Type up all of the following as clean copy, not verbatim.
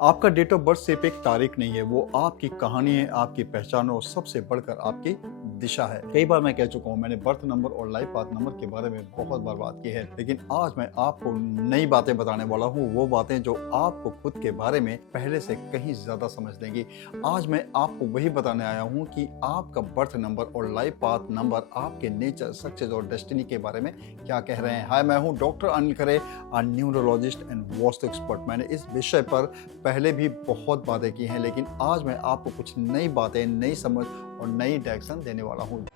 आपका date of birth सिर्फ एक तारीख नहीं है, वो आपकी कहानी है, आपकी पहचान और सबसे बढ़कर आपकी दिशा है। कई बार मैं कह चुका हूँ, मैंने बर्थ नंबर और लाइफ पाथ नंबर के बारे में बहुत बार बात की है, लेकिन आज मैं आपको नई बातें बताने वाला हूँ, वो बातें जो आपको खुद के बारे में पहले से कहीं ज्यादा समझ देंगी। आज मैं आपको वही बताने आया हूँ कि आपका बर्थ नंबर और लाइफ पाथ नंबर आपके नेचर, सक्सेस और डेस्टिनी के बारे में क्या कह रहे हैं। हाय, मैं हूँ doctor Anil Khare, neurologist and vastu expert. मैंने इस विषय पर पहले भी बहुत बातें की हैं, लेकिन आज मैं आपको कुछ नई बातें, नई समझ और नई डायरेक्शन देने वाला हूँ।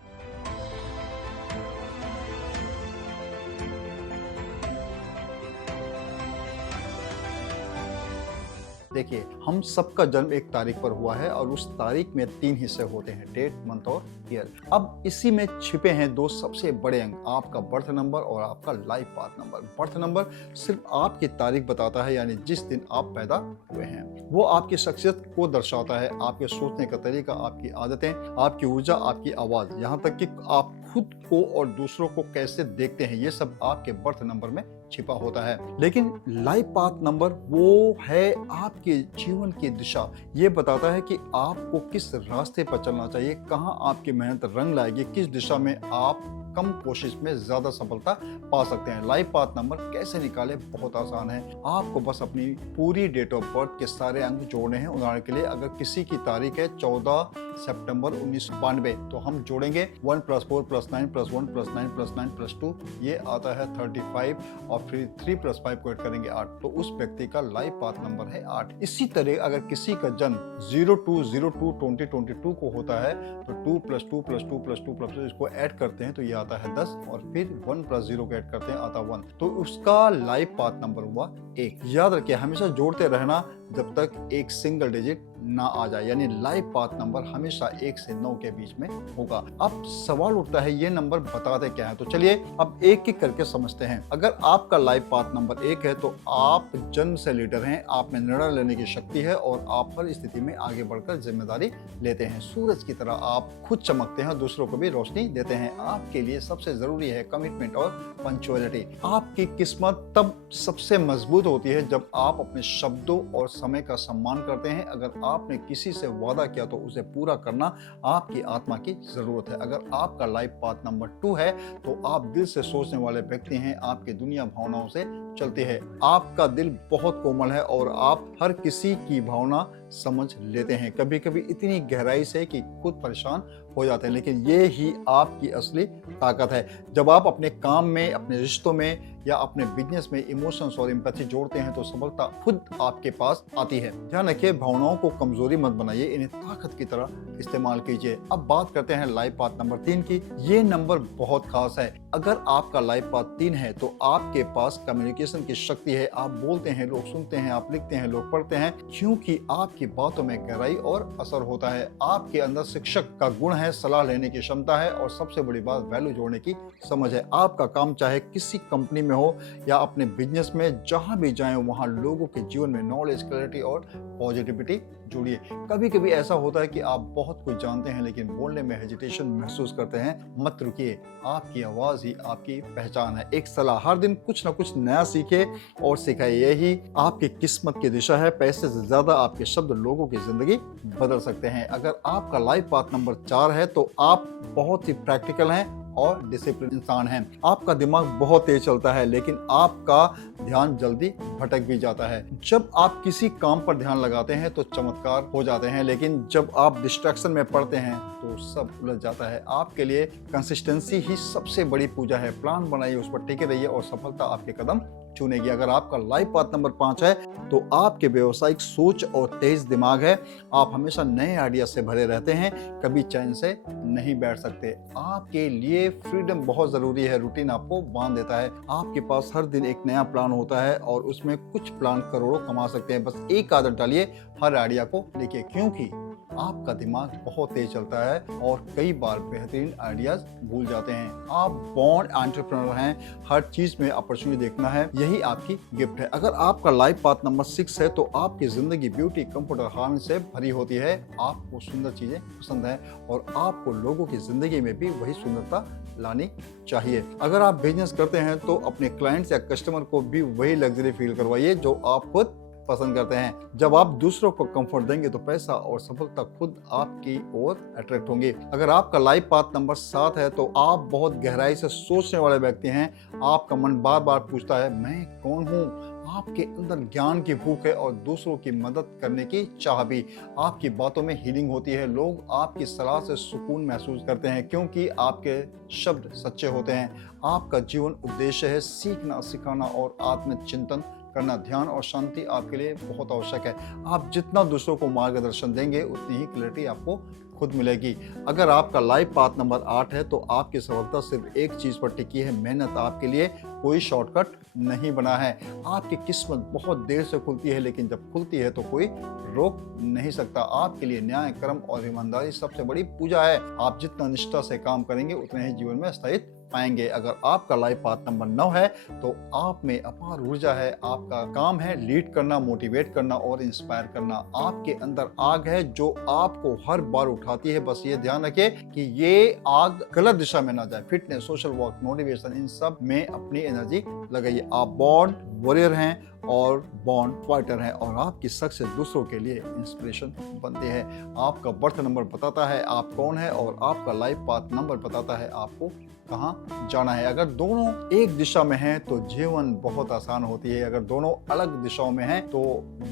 देखिए, हम सबका जन्म एक तारीख पर हुआ है और उस तारीख में 3 हिस्से होते हैं, डेट, मंथ और ईयर। अब इसी में छिपे हैं 2 सबसे बड़े अंक, आपका बर्थ नंबर और आपका life path number. Birth number सिर्फ आपकी तारीख बताता है, यानी जिस दिन आप पैदा हुए हैं। वो आपकी शख्सियत को दर्शाता है, आपके सोचने का तरीका, आपकी आदतें, आपकी ऊर्जा, आपकी आवाज, यहाँ तक कि आप खुद को और दूसरों को कैसे देखते हैं, ये सब आपके बर्थ नंबर में छिपा होता है। लेकिन लाइफ पाथ नंबर वो है आपके जीवन की दिशा। ये बताता है कि आपको किस रास्ते पर चलना चाहिए, कहाँ आपकी मेहनत रंग लाएगी, किस दिशा में आप कम कोशिश में ज्यादा सफलता पा सकते हैं। लाइफ पाथ नंबर कैसे निकाले, बहुत आसान है। आपको बस अपनी पूरी डेट ऑफ बर्थ के सारे अंक जोड़ने हैं। उदाहरण के लिए, अगर किसी की तारीख है 14 सितंबर 1992, तो हम जोड़ेंगे 1 + 4 + 9 + 1 + 9 + 9 + 2, ये आता है 35, और फिर 3 + 5 को ऐड करेंगे 8, तो उस व्यक्ति का लाइफ पाथ नंबर है 8। इसी तरह अगर किसी का जन्म 02/02/2022 को होता है, तो 2 + 2 + 2 + 2 + 2 इसको ऐड करते हैं तो ये आता है 10, और फिर 1 + 0 को ऐड करते हैं, आता 1, तो उसका लाइफ पाथ नंबर हुआ 1। याद रखिए, हमेशा जोड़ते रहना जब तक एक सिंगल डिजिट ना आ जाए, यानी लाइफ पाथ नंबर हमेशा 1 से 9 के बीच में होगा। अब सवाल उठता है, ये नंबर बताते क्या है? तो चलिए अब एक एक करके समझते हैं। अगर आपका लाइफ पाथ नंबर 1 है, तो आप जन्म से लीडर हैं, आप में निर्णय लेने की शक्ति है और आप हर स्थिति में आगे बढ़कर जिम्मेदारी लेते हैं। सूरज की तरह आप खुद चमकते हैं, दूसरों को भी रोशनी देते हैं। आपके लिए सबसे जरूरी है कमिटमेंट और पंक्चुअलिटी। आपकी किस्मत तब सबसे मजबूत होती है जब आप अपने शब्दों और समय का सम्मान करते हैं। अगर आपने किसी से वादा किया तो उसे पूरा करना आपकी आत्मा की जरूरत है। अगर आपका लाइफ पाथ नंबर 2 है, तो आप दिल से सोचने वाले व्यक्ति हैं, आपकी दुनिया भावनाओं से चलती है। आपका दिल बहुत कोमल है और आप हर किसी की भावना समझ लेते हैं, कभी कभी इतनी गहराई से कि खुद परेशान हो जाते हैं, लेकिन ये ही आपकी असली ताकत है। जब आप अपने काम में, अपने रिश्तों में या अपने बिजनेस में इमोशंस और एम्पैथी जोड़ते हैं, तो सफलता खुद आपके पास आती है। ध्यान रखिए, भावनाओं को कमजोरी मत बनाइए, इन्हें ताकत की तरह इस्तेमाल कीजिए। अब बात करते हैं लाइफ पाथ नंबर 3 की। ये नंबर बहुत खास है। अगर आपका लाइफ पाथ 3 है, तो आपके पास कम्युनिकेशन की शक्ति है। आप बोलते हैं, लोग सुनते हैं, आप लिखते हैं, लोग पढ़ते हैं, क्योंकि आपकी बातों में गहराई और असर होता है। आपके अंदर शिक्षक का गुण है, सलाह लेने की क्षमता है, और सबसे बड़ी बात वैल्यू जोड़ने की समझ है। आपका काम चाहे किसी कंपनी में हो या अपने बिजनेस में, जहां भी जाएं वहां लोगों के जीवन में नॉलेज, क्लैरिटी और पॉजिटिविटी जोड़िए। कभी कभी ऐसा होता है कि आप बहुत कुछ जानते हैं, लेकिन बोलने में हेजिटेशन महसूस करते हैं। मत रुकिए, आपकी आवाज ही आपकी पहचान है। एक सलाह, हर दिन कुछ ना कुछ नया सीखे और सिखाए, यही आपकी किस्मत की दिशा है। पैसे से ज्यादा आपके शब्द लोगों की जिंदगी बदल सकते हैं। अगर आपका लाइफ पाथ नंबर 4 है, तो आप बहुत ही प्रैक्टिकल हैं और डिसिप्लिन इंसान हैं। आपका दिमाग बहुत तेज चलता है, लेकिन आपका ध्यान जल्दी भटक भी जाता है। जब आप किसी काम पर ध्यान लगाते हैं तो चमत्कार हो जाते हैं, लेकिन जब आप डिस्ट्रैक्शन में पड़ते हैं तो सब उलझ जाता है। आपके लिए कंसिस्टेंसी ही सबसे बड़ी पूजा है। प्लान बनाइए, उस पर टिके रहिए और सफलता आपके कदम चुनेगी। अगर आपका लाइफ पाथ नंबर 5 है, तो आपके व्यवसायिक सोच और तेज दिमाग है। आप हमेशा नए आइडिया से भरे रहते हैं, कभी चैन से नहीं बैठ सकते। आपके लिए फ्रीडम बहुत जरूरी है। रूटीन आपको बांध देता है। आपके पास हर दिन एक नया प्लान होता है और उसमें कुछ प्लान करोड़ों कमा सकते हैं। बस एक आदत डालिए, हर आइडिया को लिखिए, क्योंकि आपका दिमाग बहुत तेज चलता है और कई बार बेहतरीन आइडियाज भूल जाते हैं। आप बॉर्न एंटरप्रेन्योर हैं, हर चीज में अपॉर्चुनिटी देखना है, यही आपकी गिफ्ट है। अगर आपका लाइफ पाथ नंबर 6 है, तो आपकी जिंदगी ब्यूटी, कंफर्ट और हार्मनी से भरी होती है। आपको सुंदर चीजें पसंद है और आपको लोगों की जिंदगी में भी वही सुंदरता लानी चाहिए। अगर आप बिजनेस करते हैं, तो अपने क्लाइंट्स या कस्टमर को भी वही लग्जरी फील करवाइए जो आप खुद पसंद करते हैं। जब आप दूसरों को कंफर्ट देंगे तो पैसा और सफलता खुद आपकी ओर अट्रैक्ट होंगे। अगर आपका लाइफ पाथ नंबर 7 है तो आप बहुत गहराई से सोचने वाले व्यक्ति हैं। आपका मन बार बार पूछता है मैं कौन हूँ। आपके अंदर ज्ञान की भूख है और दूसरों की मदद करने की चाह भी। आपकी बातों में हीलिंग होती है। लोग आपकी सलाह से सुकून महसूस करते हैं क्योंकि आपके शब्द सच्चे होते हैं। आपका जीवन उद्देश्य है सीखना, सिखाना और आत्मचिंतन करना। ध्यान और शांति आपके लिए बहुत आवश्यक है। आप जितना दूसरों को मार्गदर्शन देंगे उतनी ही क्लैरिटी आपको खुद मिलेगी। अगर आपका लाइफ पाथ नंबर 8 है तो आपकी सफलता सिर्फ एक चीज पर टिकी है, मेहनत। आपके लिए कोई शॉर्टकट नहीं बना है। आपकी किस्मत बहुत देर से खुलती है लेकिन जब खुलती है तो कोई रोक नहीं सकता। आपके लिए न्याय, कर्म और ईमानदारी सबसे बड़ी पूजा है। आप जितना निष्ठा से काम करेंगे उतने ही जीवन में स्थायित्व पाएंगे। अगर आपका लाइफ पाथ नंबर 9 है तो आप में अपार ऊर्जा है। आपका काम है लीड करना, मोटिवेट करना और इंस्पायर करना। आपके अंदर आग है जो आपको हर बार उठाती है। बस ये ध्यान रखिए कि ये आग गलत दिशा में ना जाए। फिटनेस, सोशल वर्क, मोटिवेशन, इन सब में अपनी एनर्जी लगाइए। आप बॉर्न वॉरियर हैं और बॉर्न फाइटर हैं और आपकी सक्सेस दूसरों के लिए इंस्पिरेशन बनती है। आपका बर्थ नंबर बताता है आप कौन है और आपका लाइफ पाथ नंबर बताता है आपको कहाँ जाना है। अगर दोनों एक दिशा में हैं तो जीवन बहुत आसान होती है। अगर दोनों अलग दिशाओं में हैं तो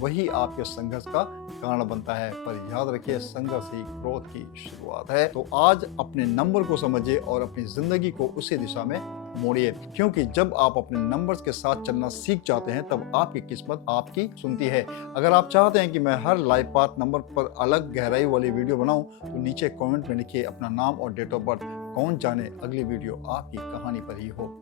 वही आपके संघर्ष का कारण बनता है। पर याद रखिए संघर्ष ही ग्रोथ की शुरुआत है। तो आज अपने नंबर को समझिए और अपनी जिंदगी को उसी दिशा में मोड़िए, क्योंकि जब आप अपने नंबर्स के साथ चलना सीख जाते हैं तब आपकी किस्मत आपकी सुनती है। अगर आप चाहते हैं कि मैं हर लाइफ पाथ नंबर पर अलग गहराई वाली वीडियो बनाऊं तो नीचे कमेंट में लिखिए अपना नाम और डेट ऑफ बर्थ। कौन जाने अगली वीडियो आपकी कहानी पर ही हो।